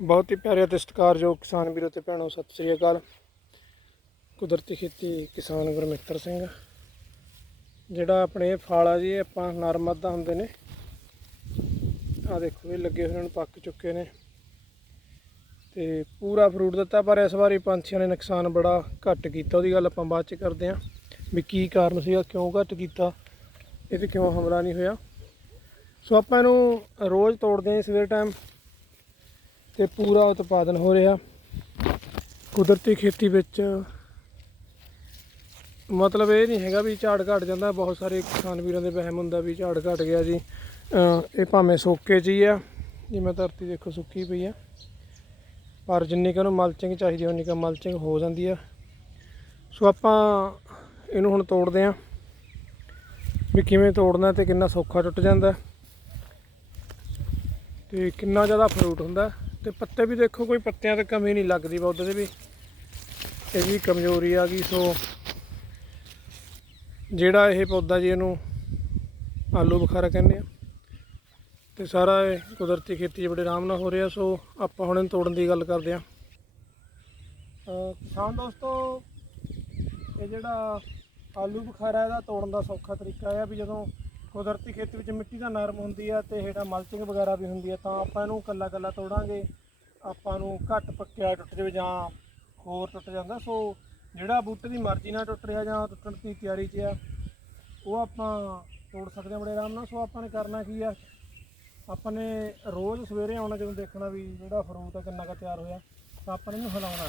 ਬਹੁਤ ਹੀ ਪਿਆਰੇ ਅਤੇ ਸਤਿਕਾਰਯੋਗ ਕਿਸਾਨ ਵੀਰੋ ਤੇ ਭੈਣੋ, ਸਤਿ ਸ੍ਰੀ ਅਕਾਲ। ਕੁਦਰਤੀ ਖੇਤੀ ਕਿਸਾਨ ਗੁਰਮਿੱਤਰ ਸਿੰਘ। ਜਿਹੜਾ ਆਪਣੇ ਫਲ ਆ ਜੀ ਆਪਾਂ ਨਰਮਤ ਦਾ ਹੁੰਦੇ ਨੇ। ਆ ਦੇਖੋ ਇਹ ਲੱਗੇ ਹੋਏ ਨੇ ਪੱਕ ਚੁੱਕੇ ਨੇ। ਤੇ ਪੂਰਾ ਫਰੂਟ ਦਿੱਤਾ, ਪਰ ਇਸ ਵਾਰੀ ਪੰਛੀਆਂ ਨੇ ਨੁਕਸਾਨ ਬੜਾ ਘੱਟ ਕੀਤਾ। ਉਹਦੀ ਗੱਲ ਆਪਾਂ ਬਾਅਦ ਚ ਕਰਦੇ ਆਂ ਵੀ ਕੀ ਕਾਰਨ ਸੀਗਾ, ਕਿਉਂ ਘੱਟ ਕੀਤਾ, ਇਹ ਤੇ ਕਿਉਂ ਹਮਲਾ ਨਹੀਂ ਹੋਇਆ। ਸੋ ਆਪਾਂ ਇਹਨੂੰ ਰੋਜ਼ ਤੋੜਦੇ ਆਂ ਸਵੇਰ ਟਾਈਮ ਤੇ ਪੂਰਾ ਉਤਪਾਦਨ ਹੋ ਰਿਹਾ। ਕੁਦਰਤੀ ਖੇਤੀ ਵਿੱਚ ਮਤਲਬ ਇਹ ਨਹੀਂ ਹੈਗਾ ਵੀ ਝਾੜ ਘਟ ਜਾਂਦਾ। ਬਹੁਤ ਸਾਰੇ ਕਿਸਾਨ ਵੀਰਾਂ ਦੇ ਵਹਿਮ ਹੁੰਦਾ ਵੀ ਝਾੜ ਘਟ ਗਿਆ ਜੀ। ਇਹ ਭਾਵੇਂ ਸੋਕੇ 'ਚ ਹੀ ਆ ਜਿਵੇਂ ਧਰਤੀ ਦੇਖੋ ਸੁੱਕੀ ਪਈ ਆ। ਪਰ ਜਿੰਨੀ ਕੁ ਉਹਨੂੰ ਮਲਚਿੰਗ ਚਾਹੀਦੀ ਉਨੀ ਕੁ ਮਲਚਿੰਗ ਹੋ ਜਾਂਦੀ ਆ। ਸੋ ਆਪਾਂ ਇਹਨੂੰ ਹੁਣ ਤੋੜਦੇ ਆਂ। ਵੀ ਕਿਵੇਂ ਤੋੜਨਾ ਤੇ ਕਿੰਨਾ ਸੌਖਾ ਟੁੱਟ ਜਾਂਦਾ। ਤੇ ਕਿੰਨਾ ਜ਼ਿਆਦਾ ਫਰੂਟ ਹੁੰਦਾ। ਤੇ ਪੱਤੇ ਵੀ ਦੇਖੋ, ਕੋਈ ਪੱਤਿਆਂ ਤੇ ਕਮੀ ਨਹੀਂ ਲੱਗਦੀ ਪੌਦੇ ਦੇ ਵੀ। ਇਹ ਵੀ ਕਮਜ਼ੋਰੀ ਆ ਗਈ, ਸੋ ਜਿਹੜਾ ਇਹ ਪੌਦਾ ਜੀ ਇਹਨੂੰ ਆਲੂ ਬੁਖਾਰਾ ਕਹਿੰਦੇ ਆ, ਤੇ ਸਾਰਾ ਇਹ ਕੁਦਰਤੀ ਖੇਤੀ ਬੜੇ ਆਰਾਮ ਨਾਲ ਹੋ ਰਿਹਾ, ਸੋ ਆਪਾਂ ਹੁਣ ਇਹਨੂੰ ਤੋੜਨ ਦੀ ਗੱਲ ਕਰਦੇ ਆ। ਕਿਸਾਨ ਦੋਸਤੋ, ਇਹ ਜਿਹੜਾ ਆਲੂ ਬੁਖਾਰਾ ਇਹਦਾ ਤੋੜਨ ਦਾ ਸੌਖਾ ਤਰੀਕਾ ਇਹ ਆ ਵੀ ਜਦੋਂ ਕੁਦਰਤੀ ਖੇਤੀ ਵਿੱਚ ਮਿੱਟੀ ਦਾ ਨਰਮ ਹੁੰਦੀ ਆ ਤੇ ਹੇਠਾਂ ਮਲਚਿੰਗ ਵਗੈਰਾ ਵੀ ਹੁੰਦੀ ਆ, ਤਾਂ ਆਪਾਂ ਇਹਨੂੰ ਕੱਲਾ ਕੱਲਾ ਤੋੜਾਂਗੇ। ਆਪਾਂ ਨੂੰ ਘੱਟ ਪੱਕਿਆ ਟੁੱਟ ਜਾਵੇ ਜਾਂ ਹੋਰ ਟੁੱਟ ਜਾਂਦਾ। ਸੋ ਜਿਹੜਾ ਬੂਟੇ ਦੀ ਮਰਜ਼ੀ ਨਾਲ ਟੁੱਟ ਰਿਹਾ ਜਾਂ ਟੁੱਟਣ ਦੀ ਤਿਆਰੀ 'ਚ ਆ, ਉਹ ਆਪਾਂ ਤੋੜ ਸਕਦੇ ਹਾਂ ਬੜੇ ਆਰਾਮ ਨਾਲ। ਸੋ ਆਪਾਂ ਨੇ ਕਰਨਾ ਕੀ ਆ, ਆਪਾਂ ਨੇ ਰੋਜ਼ ਸਵੇਰੇ ਆਉਣਾ ਜਦੋਂ ਦੇਖਣਾ ਵੀ ਜਿਹੜਾ ਫਰੂਟ ਆ ਕਿੰਨਾ ਕੁ ਤਿਆਰ ਹੋਇਆ, ਤਾਂ ਆਪਾਂ ਨੇ ਇਹਨੂੰ ਹਿਲਾਉਣਾ।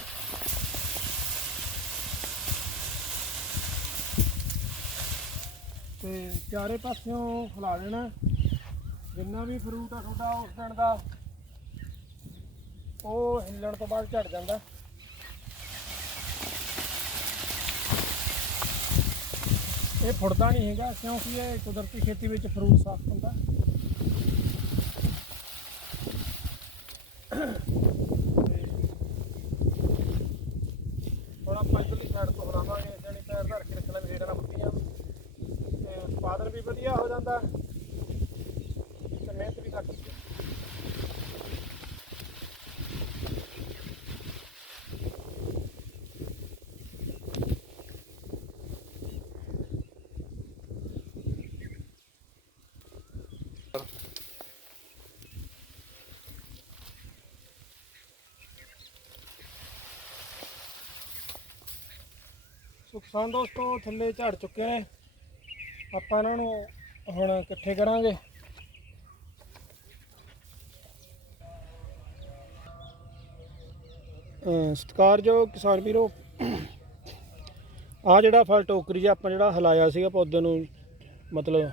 ਤੇ ਚਾਰੇ ਪਾਸਿਓਂ ਹਿਲਾ ਦੇਣਾ। ਜਿੰਨਾ ਵੀ ਫਰੂਟ ਆ ਤੁਹਾਡਾ ਉਸ ਦਿਨ ਦਾ, ਉਹ ਹਿੱਲਣ ਤੋਂ ਬਾਅਦ ਝੜ ਜਾਂਦਾ। ਇਹ ਫੁੱਟਦਾ ਨਹੀਂ ਹੈਗਾ, ਕਿਉਂਕਿ ਇਹ ਕੁਦਰਤੀ ਖੇਤੀ ਵਿੱਚ ਫਰੂਟ ਸਾਫ਼ ਹੁੰਦਾ ਹੁਣ ਆਪਾਂ ਇਧਰਲੀ ਸਾਈਡ ਤੋਂ ਹਲਾਵਾਂਗੇ ਜਾਨੀ ਪੈਰ ਧਰ ਕੇ ਰੱਖਣਾ ਵੀ ਰੇਡਾਂ ਫੁੱਟੀਆਂ ਤੇ ਉਤਪਾਦਨ ਵੀ ਵਧੀਆ ਹੋ ਜਾਂਦਾ ਤੇ ਮਿਹਨਤ ਵੀ ਘੱਟ ਹੁੰਦੀ ਹੈ ਸੋ ਕਿਸਾਨ ਦੋਸਤੋ, ਥੱਲੇ ਝੜ ਚੁੱਕੇ ਨੇ। ਆਪਾਂ ਇਹਨਾਂ ਨੂੰ ਹੁਣ ਇਕੱਠੇ ਕਰਾਂਗੇ। ਅਹ ਸਤਿਕਾਰਯੋਗ ਕਿਸਾਨ ਵੀਰੋ ਆ ਜਿਹੜਾ ਫਲ ਟੋਕਰੀ ਜਿਹਾ ਆਪਾਂ ਜਿਹੜਾ ਹਲਾਇਆ ਸੀਗਾ ਪੌਦੇ ਨੂੰ, ਮਤਲਬ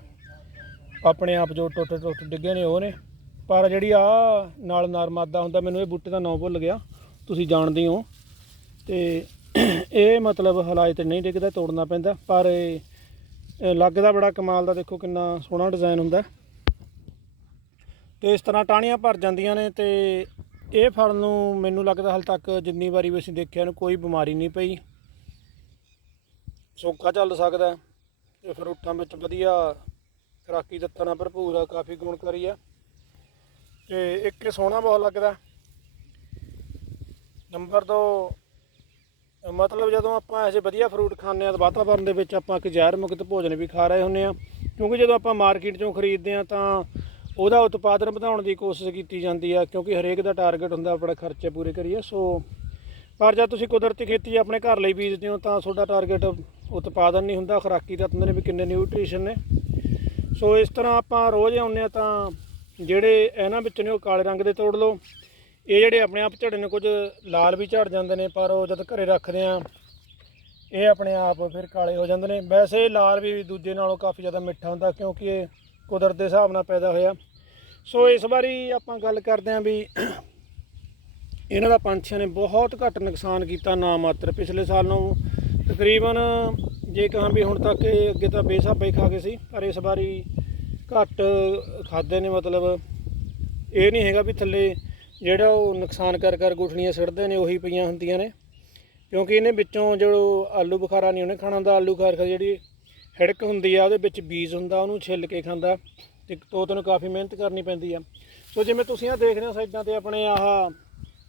ਆਪਣੇ ਆਪ ਜੋ ਟੁੱਟ ਟੁੱਟ ਡਿੱਗੇ ਨੇ ਉਹ ਨੇ। ਪਰ ਜਿਹੜੀ ਆ ਨਾਲ ਨਰਮਾਦਾ ਹੁੰਦਾ, ਮੈਨੂੰ ਇਹ ਬੂਟੇ ਦਾ ਨਾਮ ਭੁੱਲ ਗਿਆ। ਤੁਸੀਂ ਜਾਣਦੇ ਹੋ। ਤੇ ਇਹ ਮਤਲਬ ਹਲਾਏ ਨਹੀਂ ਡਿੱਗਦਾ, ਤੋੜਨਾ ਪੈਂਦਾ, ਪਰ ਇਹ ਲੱਗਦਾ ਬੜਾ ਕਮਾਲ ਦਾ, ਦੇਖੋ ਕਿੰਨਾ ਸੋਹਣਾ ਡਿਜ਼ਾਈਨ ਹੁੰਦਾ। ਤੇ ਇਸ ਤਰ੍ਹਾਂ ਟਾਹਣੀਆਂ ਭਰ ਜਾਂਦੀਆਂ ਨੇ ਤੇ ਇਹ ਫਲ ਨੂੰ ਮੈਨੂੰ ਲੱਗਦਾ ਹਾਲ ਤੱਕ ਜਿੰਨੀ ਵਾਰੀ ਵੀ ਅਸੀਂ ਦੇਖਿਆ ਨੂੰ ਕੋਈ ਬਿਮਾਰੀ ਨਹੀਂ ਪਈ। ਸੋਕਾ ਚੱਲ ਸਕਦਾ ਹੈ। ਤੇ ਫਰੂਟਾਂ ਵਿੱਚ ਵਧੀਆ ਖੁਰਾਕੀ ਤੱਤਾਂ ਨਾਲ ਭਰਪੂਰ ਆ, ਕਾਫੀ ਗੁਣਕਾਰੀ ਆ। ਤੇ ਇੱਕ ਸੋਹਣਾ ਬਹੁਤ ਲੱਗਦਾ। ਨੰਬਰ 2 ਮਤਲਬ ਜਦੋਂ ਆਪਾਂ ਐਸੇ ਵਧੀਆ ਫਰੂਟ ਖਾਂਦੇ ਆ ਤਾਂ ਵਾਤਾਵਰਨ ਦੇ ਵਿੱਚ ਆਪਾਂ ਇੱਕ ਜ਼ਹਿਰ ਮੁਕਤ ਭੋਜਨ ਵੀ ਖਾ ਰਹੇ ਹੁੰਦੇ ਆ ਕਿਉਂਕਿ ਜਦੋਂ ਆਪਾਂ ਮਾਰਕੀਟ ਚੋਂ ਖਰੀਦਦੇ ਆ ਤਾਂ ਉਹਦਾ ਉਤਪਾਦਨ ਵਧਾਉਣ ਦੀ ਕੋਸ਼ਿਸ਼ ਕੀਤੀ ਜਾਂਦੀ ਆ, ਕਿਉਂਕਿ ਹਰੇਕ ਦਾ ਟਾਰਗੇਟ ਹੁੰਦਾ, ਆਪਣਾ ਖਰਚੇ ਪੂਰੇ ਕਰੀਏ। ਸੋ ਪਰ ਜਦ ਤੁਸੀਂ ਕੁਦਰਤੀ ਖੇਤੀ ਆਪਣੇ ਘਰ ਲਈ ਬੀਜਦੇ ਹੋ ਤਾਂ ਤੁਹਾਡਾ ਟਾਰਗੇਟ ਉਤਪਾਦਨ ਨਹੀਂ ਹੁੰਦਾ। ਖੁਰਾਕੀ ਤੱਤ ਨੇ ਵੀ ਕਿੰਨੇ ਨਿਊਟ੍ਰੀਸ਼ਨ ਨੇ। ਸੋ ਇਸ ਤਰ੍ਹਾਂ ਆਪਾਂ ਰੋਜ਼ ਆਉਂਦੇ ਆ ਤਾਂ ਜਿਹੜੇ ਇਹਨਾਂ ਵਿੱਚ ਨੇ ਉਹ ਕਾਲੇ ਰੰਗ ਦੇ ਤੋੜ ਲਓ। ਇਹ ਜਿਹੜੇ ਆਪਣੇ ਆਪ ਝੜੇ ਨੇ, ਕੁਝ ਲਾਲ ਵੀ ਝੜ ਜਾਂਦੇ ਨੇ, ਪਰ ਉਹ ਜਦ ਘਰੇ ਰੱਖਦੇ ਆ ਇਹ ਆਪਣੇ ਆਪ ਫਿਰ ਕਾਲੇ ਹੋ ਜਾਂਦੇ ਨੇ। ਵੈਸੇ ਇਹ ਲਾਲ ਵੀ ਦੂਜੇ ਨਾਲੋਂ ਕਾਫੀ ਜ਼ਿਆਦਾ ਮਿੱਠਾ ਹੁੰਦਾ, ਕਿਉਂਕਿ ਇਹ ਕੁਦਰਤ ਦੇ ਹਿਸਾਬ ਨਾਲ ਪੈਦਾ ਹੋਇਆ। ਸੋ ਇਸ ਵਾਰੀ ਆਪਾਂ ਗੱਲ ਕਰਦੇ ਆਂ ਵੀ ਇਹਨਾਂ ਦਾ ਪੰਛੀਆਂ ਨੇ ਬਹੁਤ ਘੱਟ ਨੁਕਸਾਨ ਕੀਤਾ ਨਾ ਮਾਤਰ। ਪਿਛਲੇ ਸਾਲ ਨੂੰ ਤਕਰੀਬਨ ਜੇ ਕਹਾਂ ਵੀ ਹੁਣ ਤੱਕ ਇਹ ਅੱਗੇ ਤਾਂ ਬੇਸਾਬੇ ਖਾ ਗਏ ਸੀ, ਪਰ ਇਸ ਵਾਰੀ ਘੱਟ ਖਾਦੇ ਨੇ, ਮਤਲਬ ਇਹ ਨਹੀਂ ਹੈਗਾ ਵੀ ਥੱਲੇ ਜਿਹੜਾ ਉਹ ਨੁਕਸਾਨ ਕਰ ਕਰ ਗੁਠਲੀਆਂ ਸਿੱਟਦੇ ਨੇ, ਉਹੀ ਪਈਆਂ ਹੁੰਦੀਆਂ ਨੇ। ਕਿਉਂਕਿ ਇਹਨੇ ਵਿੱਚੋਂ ਜੋ ਆਲੂ ਬੁਖਾਰਾ ਨਹੀਂ ਉਹਨੇ ਖਾਣਾ ਹੁੰਦਾ, ਆਲੂ ਬੁਖਾਰਾ ਜਿਹੜੀ ਹਿੜਕ ਹੁੰਦੀ ਆ, ਉਹਦੇ ਵਿੱਚ ਬੀਜ ਹੁੰਦਾ, ਉਹਨੂੰ ਛਿੱਲ ਕੇ ਖਾਂਦਾ ਤੇ ਤੋਤ ਨੂੰ ਕਾਫੀ ਮਿਹਨਤ ਕਰਨੀ ਪੈਂਦੀ ਆ। ਸੋ ਜਿਵੇਂ ਤੁਸੀਂ ਆ ਦੇਖ ਰਹੇ ਹੋ ਸਾਈਡਾਂ ਤੇ ਆਪਣੇ ਆਹ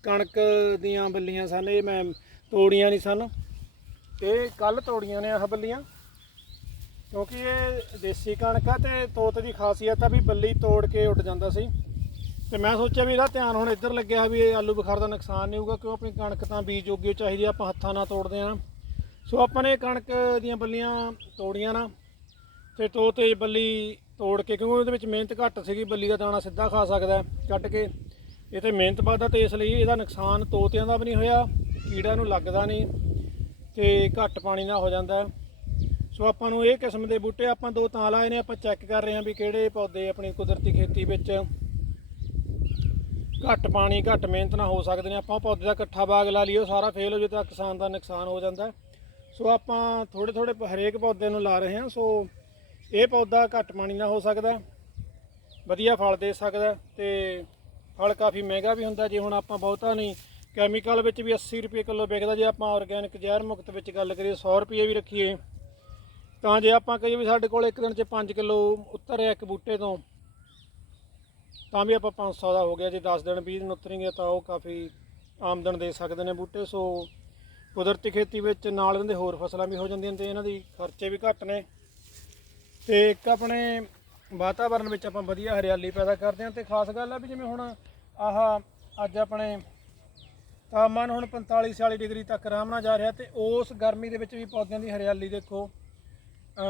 ਕਣਕ ਦੀਆਂ ਬੱਲੀਆਂ ਸਨ, ਇਹ ਮੈਂ ਤੋੜੀਆਂ ਨਹੀਂ ਸਨ। ਇਹ ਕੱਲ ਤੋੜੀਆਂ ਨੇ ਆਹ ਬੱਲੀਆਂ। ਕਿਉਂਕਿ ਇਹ ਦੇਸੀ ਕਣਕ ਆ ਤੇ ਤੋਤ ਦੀ ਖਾਸੀਅਤ ਆ ਵੀ ਬੱਲੀ ਤੋੜ ਕੇ ਉੱਡ ਜਾਂਦਾ ਸੀ। ਤੇ ਮੈਂ ਸੋਚਿਆ ਵੀ ਇਹਦਾ ਧਿਆਨ ਹੁਣ ਇੱਧਰ ਲੱਗਿਆ ਵੀ ਇਹ ਆਲੂ ਬੁਖਾਰ ਦਾ ਨੁਕਸਾਨ ਨਹੀਂ ਹੋਊਗਾ ਕਿਉਂ ਆਪਣੀ ਕਣਕ ਤਾਂ ਬੀਜ ਜੋਗੀ ਚਾਹੀਦੀ ਆ, ਆਪਾਂ ਹੱਥਾਂ ਨਾਲ ਤੋੜਦੇ ਆ ਸੋ ਆਪਾਂ ਨੇ ਕਣਕ ਦੀਆਂ ਬੱਲੀਆਂ ਤੋੜੀਆਂ ਨਾ ਤੇ ਤੋ ਤੇ ਬੱਲੀ ਤੋੜ ਕੇ ਕਿਉਂਕਿ ਉਹਦੇ ਵਿੱਚ ਮਿਹਨਤ ਘੱਟ ਸੀਗੀ ਬੱਲੀ ਦਾ ਦਾਣਾ ਸਿੱਧਾ ਖਾ ਸਕਦਾ ਹੈ, ਕੱਟ ਕੇ। ਇਹ ਤੇ ਮਿਹਨਤ ਵੱਧਦਾ ਤੇ ਇਸ ਲਈ ਇਹਦਾ ਨੁਕਸਾਨ ਤੋਤਿਆਂ ਦਾ ਵੀ ਨਹੀਂ ਹੋਇਆ ਕੀੜਾ ਨੂੰ ਲੱਗਦਾ ਨਹੀਂ ਤੇ ਘੱਟ ਪਾਣੀ ਨਾਲ ਹੋ ਜਾਂਦਾ ਸੋ ਆਪਾਂ ਨੂੰ ਇਹ ਕਿਸਮ ਦੇ ਬੂਟੇ ਆਪਾਂ ਦੋ ਤਾਂ ਲਾਏ ਨੇ ਆਪਾਂ ਚੈੱਕ ਕਰ ਰਹੇ ਹਾਂ ਵੀ ਕਿਹੜੇ ਪੌਦੇ ਆਪਣੀ ਕੁਦਰਤੀ ਖੇਤੀ ਵਿੱਚ ਘੱਟ ਪਾਣੀ, ਘੱਟ ਮਿਹਨਤ ਨਾਲ ਹੋ ਸਕਦੇ ਨੇ। ਆਪਾਂ ਪੌਦੇ ਦਾ ਇਕੱਠਾ ਬਾਗ ਲਾ ਲਈਏ, ਉਹ ਸਾਰਾ ਫੇਲ ਹੋ ਜੇ ਤਾਂ ਕਿਸਾਨ ਦਾ ਨੁਕਸਾਨ ਹੋ ਜਾਂਦਾ। ਸੋ ਆਪਾਂ ਥੋੜੇ ਥੋੜੇ ਹਰੇਕ ਪੌਦੇ ਨੂੰ ਲਾ ਰਹੇ ਹਾਂ। ਸੋ ਇਹ ਪੌਦਾ ਘੱਟ ਪਾਣੀ ਨਾਲ ਹੋ ਸਕਦਾ ਵਧੀਆ ਫਲ ਦੇ ਸਕਦਾ ਹੈ ਤੇ ਫਲ ਕਾਫੀ ਮਹਿੰਗਾ ਵੀ ਹੁੰਦਾ। ਜੇ ਹੁਣ ਆਪਾਂ ਬਹੁਤਾ ਨਹੀਂ ਕੈਮੀਕਲ ਵਿੱਚ ਵੀ 80 ਰੁਪਏ ਕਿਲੋ ਵਿਕਦਾ, ਜੇ ਆਪਾਂ ਆਰਗੈਨਿਕ ਜ਼ਹਿਰ ਮੁਕਤ ਵਿੱਚ ਗੱਲ ਕਰੀਏ 100 ਰੁਪਏ ਵੀ ਰੱਖੀਏ। ਤਾਂ ਜੇ ਆਪਾਂ ਕਹੀਏ ਵੀ ਸਾਡੇ ਕੋਲ ਇੱਕ ਦਿਨ 'ਚ 5 ਕਿਲੋ ਉਤਰਿਆ ਇੱਕ ਬੂਟੇ ਤੋਂ ਤਾਂ ਵੀ ਆਪਾਂ 500 ਦਾ ਹੋ ਗਿਆ, ਜੇ 10 ਦਿਨ 20 ਦਿਨ ਉਤਰਨਗੇ ਤਾਂ ਉਹ ਕਾਫੀ ਆਮਦਨ ਦੇ ਸਕਦੇ ਨੇ ਬੂਟੇ, ਸੋ ਕੁਦਰਤੀ ਖੇਤੀ ਵਿੱਚ ਨਾਲ ਇਹਨਾਂ ਦੇ ਹੋਰ ਫਸਲਾਂ ਵੀ ਹੋ ਜਾਂਦੀਆਂ ਨੇ ਤੇ ਇਹਨਾਂ ਦੀ ਖਰਚੇ ਵੀ ਘੱਟ ਨੇ। ਤੇ ਇੱਕ ਆਪਣੇ ਵਾਤਾਵਰਣ ਵਿੱਚ ਆਪਾਂ ਵਧੀਆ ਹਰਿਆਲੀ ਪੈਦਾ ਕਰਦੇ ਹਾਂ ਤੇ ਖਾਸ ਗੱਲ ਆ ਵੀ ਜਿਵੇਂ ਹੁਣ ਆਹ ਅੱਜ ਆਪਣੇ ਤਾਪਮਾਨ ਹੁਣ 45 46 ਡਿਗਰੀ ਤੱਕ ਆਰਾਮ ਨਾਲ ਜਾ ਰਿਹਾ ਤੇ ਉਸ ਗਰਮੀ ਦੇ ਵਿੱਚ ਵੀ ਪੌਦਿਆਂ ਦੀ ਹਰਿਆਲੀ ਦੇਖੋ।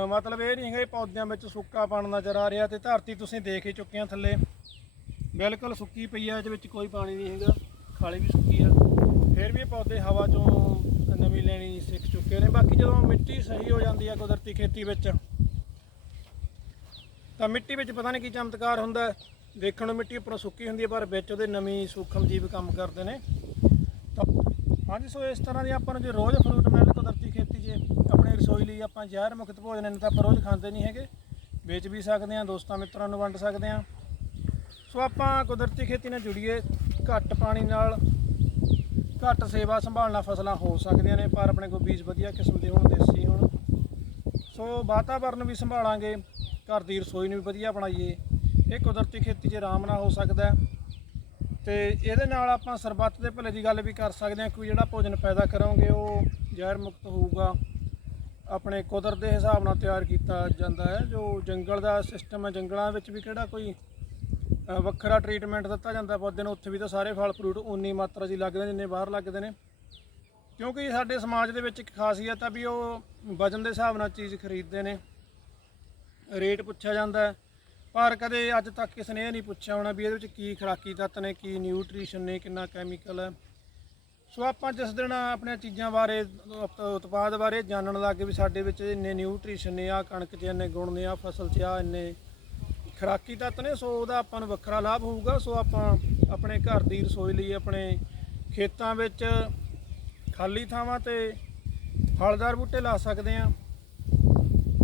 ਮਤਲਬ ਇਹ ਨਹੀਂ ਹੈਗਾ ਪੌਦਿਆਂ ਵਿੱਚ ਸੁੱਕਾਪਣ ਨਜ਼ਰ ਆ ਰਿਹਾ ਤੇ ਧਰਤੀ ਤੁਸੀਂ ਦੇਖ ਹੀ ਚੁੱਕੇ ਆ ਥੱਲੇ। ਬਿਲਕੁਲ ਸੁੱਕੀ ਪਈ ਆ, ਇਹਦੇ ਵਿੱਚ ਕੋਈ ਪਾਣੀ ਨਹੀਂ ਹੈਗਾ, ਖਾਲੀ ਵੀ ਸੁੱਕੀ ਆ। ਫਿਰ ਵੀ ਪੌਦੇ ਹਵਾ ਚੋਂ ਨਵੀਂ ਲੈਣੀ, ਸਿੱਖ ਚੁੱਕੇ ਨੇ। ਬਾਕੀ ਜਦੋਂ ਮਿੱਟੀ ਸਹੀ ਹੋ ਜਾਂਦੀ ਆ ਕੁਦਰਤੀ ਖੇਤੀ ਵਿੱਚ, ਤਾਂ ਮਿੱਟੀ ਵਿੱਚ ਪਤਾ ਨਹੀਂ ਕੀ ਚਮਤਕਾਰ ਹੁੰਦਾ ਦੇਖਣ ਨੂੰ ਮਿੱਟੀ ਉੱਪਰੋਂ ਸੁੱਕੀ ਹੁੰਦੀ ਹੈ ਪਰ ਵਿੱਚ ਉਹਦੇ ਨਵੀਂ ਸੂਖਮ ਜੀਵ ਕੰਮ ਕਰਦੇ ਨੇ। ਤਾਂ ਹਾਂਜੀ, ਸੋ ਇਸ ਤਰ੍ਹਾਂ ਦੀ ਆਪਾਂ ਨੂੰ ਜੇ ਰੋਜ਼ ਫਰੂਟ ਮਿਲਣ ਕੁਦਰਤੀ ਖੇਤੀ 'ਚ, ਆਪਣੀ ਰਸੋਈ ਲਈ ਆਪਾਂ ਜ਼ਹਿਰ ਮੁਕਤ ਭੋਜਨ ਇਹਨਾਂ ਤਾਂ ਆਪਾਂ ਰੋਜ਼ ਖਾਂਦੇ ਨਹੀਂ ਹੈਗੇ। ਵੇਚ ਵੀ ਸਕਦੇ ਹਾਂ, ਦੋਸਤਾਂ ਮਿੱਤਰਾਂ ਨੂੰ ਵੰਡ ਸਕਦੇ ਹਾਂ। ਸੋ ਆਪਾਂ ਕੁਦਰਤੀ ਖੇਤੀ ਨਾਲ ਜੁੜੀਏ। ਘੱਟ ਪਾਣੀ ਨਾਲ ਘੱਟ ਸੇਵਾ ਸੰਭਾਲਣਾ ਫਸਲਾਂ ਹੋ ਸਕਦੀਆਂ ਨੇ, ਪਰ ਆਪਣੇ ਕੋਲ ਬੀਜ ਵਧੀਆ ਕਿਸਮ ਦੇ ਹੋਣ, ਦੇਸੀ ਹੋਣ। ਸੋ ਵਾਤਾਵਰਨ ਵੀ ਸੰਭਾਲਾਂਗੇ, ਘਰ ਦੀ ਰਸੋਈ ਨੂੰ ਵੀ ਵਧੀਆ ਬਣਾਈਏ। ਇਹ ਕੁਦਰਤੀ ਖੇਤੀ 'ਚ ਆਰਾਮ ਨਾਲ ਹੋ ਸਕਦਾ ਹੈ, ਤੇ ਇਹਦੇ ਨਾਲ ਆਪਾਂ ਸਰਬੱਤ ਦੇ ਭਲੇ ਦੀ ਗੱਲ ਵੀ ਕਰ ਸਕਦੇ ਹਾਂ ਕੋਈ ਜਿਹੜਾ ਭੋਜਨ ਪੈਦਾ ਕਰਾਂਗੇ, ਉਹ ਜ਼ਹਿਰ ਮੁਕਤ ਹੋਊਗਾ। ਆਪਣੇ ਕੁਦਰਤ ਦੇ ਹਿਸਾਬ ਨਾਲ ਤਿਆਰ ਕੀਤਾ ਜਾਂਦਾ ਹੈ, ਜੋ ਜੰਗਲ ਦਾ ਸਿਸਟਮ ਹੈ, ਜੰਗਲਾਂ ਵਿੱਚ ਵੀ ਕਿਹੜਾ ਕੋਈ ਵੱਖਰਾ ਟ੍ਰੀਟਮੈਂਟ ਦਿੱਤਾ ਜਾਂਦਾ ਪੌਦੇ ਨੂੰ ਉੱਥੇ ਵੀ ਤਾਂ ਸਾਰੇ ਫਲ ਫਰੂਟ ਉਨੀ ਮਾਤਰਾ 'ਚ ਹੀ ਲੱਗਦੇ ਨੇ, ਜਿੰਨੇ ਬਾਹਰ ਲੱਗਦੇ ਨੇ। ਕਿਉਂਕਿ ਸਾਡੇ ਸਮਾਜ ਦੇ ਵਿੱਚ ਇੱਕ ਖਾਸੀਅਤ ਆ ਵੀ ਉਹ ਵਜਨ ਦੇ ਹਿਸਾਬ ਨਾਲ ਚੀਜ਼ ਖਰੀਦਦੇ ਨੇ। ਰੇਟ ਪੁੱਛਿਆ ਜਾਂਦਾ ਪਰ ਕਦੇ ਅੱਜ ਤੱਕ ਕਿਸੇ ਨੇ ਇਹ ਨਹੀਂ ਪੁੱਛਿਆ ਹੋਣਾ ਵੀ ਇਹਦੇ ਵਿੱਚ ਕੀ ਖੁਰਾਕੀ ਤੱਤ ਨੇ, ਕੀ ਨਿਊਟ੍ਰੀਸ਼ਨ ਨੇ, ਕਿੰਨਾ ਕੈਮੀਕਲ ਹੈ। ਸੋ ਆਪਾਂ ਜਿਸ ਦਿਨ ਆਪਣੀਆਂ ਚੀਜ਼ਾਂ ਬਾਰੇ, ਉਤ- ਉਤਪਾਦ ਬਾਰੇ ਜਾਣਨ ਲੱਗੇ ਵੀ ਸਾਡੇ ਵਿੱਚ ਇੰਨੇ ਨਿਊਟ੍ਰੀਸ਼ਨ ਨੇ ਆ ਕਣਕ 'ਚ ਇੰਨੇ ਗੁਣ ਨੇ ਆ ਫਸਲ 'ਚ ਆ ਇੰਨੇ ਖੁਰਾਕੀ ਤੱਤ ਨੇ, ਸੋ ਉਹਦਾ ਆਪਾਂ ਨੂੰ ਵੱਖਰਾ ਲਾਭ ਹੋਊਗਾ। ਸੋ ਆਪਾਂ ਆਪਣੇ ਘਰ ਦੀ ਰਸੋਈ ਲਈ, ਆਪਣੇ ਖੇਤਾਂ ਵਿੱਚ ਖਾਲੀ ਥਾਵਾਂ ਤੇ ਫਲਦਾਰ ਬੂਟੇ ਲਾ ਸਕਦੇ ਹਾਂ।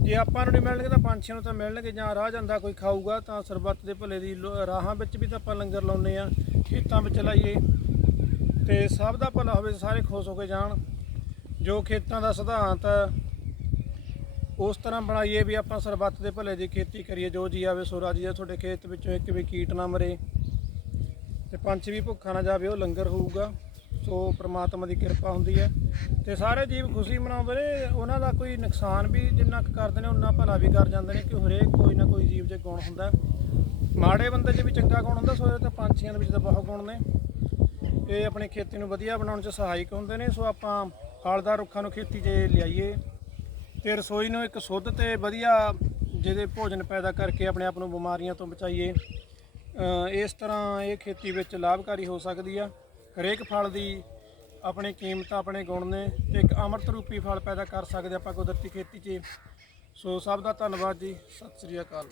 ਜੇ ਆਪਾਂ ਨੂੰ ਨਹੀਂ ਮਿਲਣਗੇ ਤਾਂ ਪੰਛੀਆਂ ਨੂੰ ਤਾਂ ਮਿਲਣਗੇ, ਜਾਂ ਰਾਹ ਜਾਂਦਾ ਕੋਈ ਖਾਊਗਾ, ਤਾਂ ਸਰਬੱਤ ਦੇ ਭਲੇ ਦੀ ਲੋ- ਰਾਹਾਂ ਵਿੱਚ ਵੀ ਤਾਂ ਆਪਾਂ ਲੰਗਰ ਲਾਉਨੇ ਆ ਖੇਤਾਂ ਵਿੱਚ ਲਾਈਏ। ਤੇ ਸਭ ਦਾ ਭਲਾ ਹੋਵੇ, ਸਾਰੇ ਖੁਸ਼ ਹੋ ਕੇ ਜਾਣ। ਜੋ ਖੇਤਾਂ ਦਾ ਸਿਧਾਂਤ ਹੈ ਉਸ ਤਰ੍ਹਾਂ ਬਣਾਈਏ ਵੀ ਆਪਾਂ ਸਰਬੱਤ ਦੇ ਭਲੇ ਦੀ ਖੇਤੀ ਕਰੀਏ, ਜੋ ਜੀ ਆਵੇ ਸੋ ਰਾਜੀ ਆ ਤੁਹਾਡੇ ਖੇਤ ਵਿੱਚੋਂ ਇੱਕ ਵੀ ਕੀਟ ਨਾ ਮਰੇ। ਤੇ ਪੰਛੀ ਵੀ ਭੁੱਖਾ ਨਾ ਜਾਵੇ, ਉਹ ਲੰਗਰ ਹੋਊਗਾ, ਸੋ ਪ੍ਰਮਾਤਮਾ ਦੀ ਕਿਰਪਾ ਹੁੰਦੀ ਹੈ। ਤੇ ਸਾਰੇ ਜੀਵ ਖੁਸ਼ੀ ਮਨਾਉਂਦੇ ਨੇ, ਉਹਨਾਂ ਦਾ ਕੋਈ ਨੁਕਸਾਨ ਵੀ ਜਿੰਨਾ ਕੁ ਕਰਦੇ ਨੇ ਉਹਨਾਂ ਭਲਾ ਵੀ ਕਰ ਜਾਂਦੇ ਨੇ ਕਿ ਹਰੇਕ ਕੋਈ ਨਾ ਕੋਈ ਜੀਵ 'ਚ ਗੁਣ ਹੁੰਦਾ ਮਾੜੇ ਬੰਦੇ 'ਚ ਵੀ ਚੰਗਾ ਗੁਣ ਹੁੰਦਾ, ਸੋ ਇਹ ਤਾਂ ਪੰਛੀਆਂ ਦੇ ਵਿੱਚ ਤਾਂ ਬਹੁਤ ਗੁਣ ਨੇ। ਇਹ ਆਪਣੀ ਖੇਤੀ ਨੂੰ ਵਧੀਆ ਬਣਾਉਣ 'ਚ ਸਹਾਇਕ ਹੁੰਦੇ ਨੇ, ਸੋ ਆਪਾਂ ਫਲਦਾਰ ਰੁੱਖਾਂ ਨੂੰ ਖੇਤੀ 'ਚ ਲਿਆਈਏ। ਤੇ ਰਸੋਈ ਨੂੰ ਇੱਕ ਸ਼ੁੱਧ ਤੇ ਵਧੀਆ ਜਿਹਦੇ ਭੋਜਨ ਪੈਦਾ ਕਰਕੇ ਆਪਣੇ ਆਪ ਨੂੰ ਬਿਮਾਰੀਆਂ ਤੋਂ ਬਚਾਈਏ ਇਸ ਤਰ੍ਹਾਂ ਇਹ ਖੇਤੀ ਵਿੱਚ ਲਾਭਕਾਰੀ ਹੋ ਸਕਦੀ ਆ। ਹਰੇਕ ਫਲ ਦੀ ਆਪਣੇ ਕੀਮਤ, ਆਪਣੇ ਗੁਣ ਨੇ ਤੇ ਇੱਕ ਅੰਮ੍ਰਿਤ ਰੂਪੀ ਫਲ ਪੈਦਾ ਕਰ ਸਕਦੇ ਆਪਾਂ ਕੁਦਰਤੀ ਖੇਤੀ 'ਚ। ਸੋ ਸਭ ਦਾ ਧੰਨਵਾਦ ਜੀ। ਸਤਿ ਸ੍ਰੀ ਅਕਾਲ।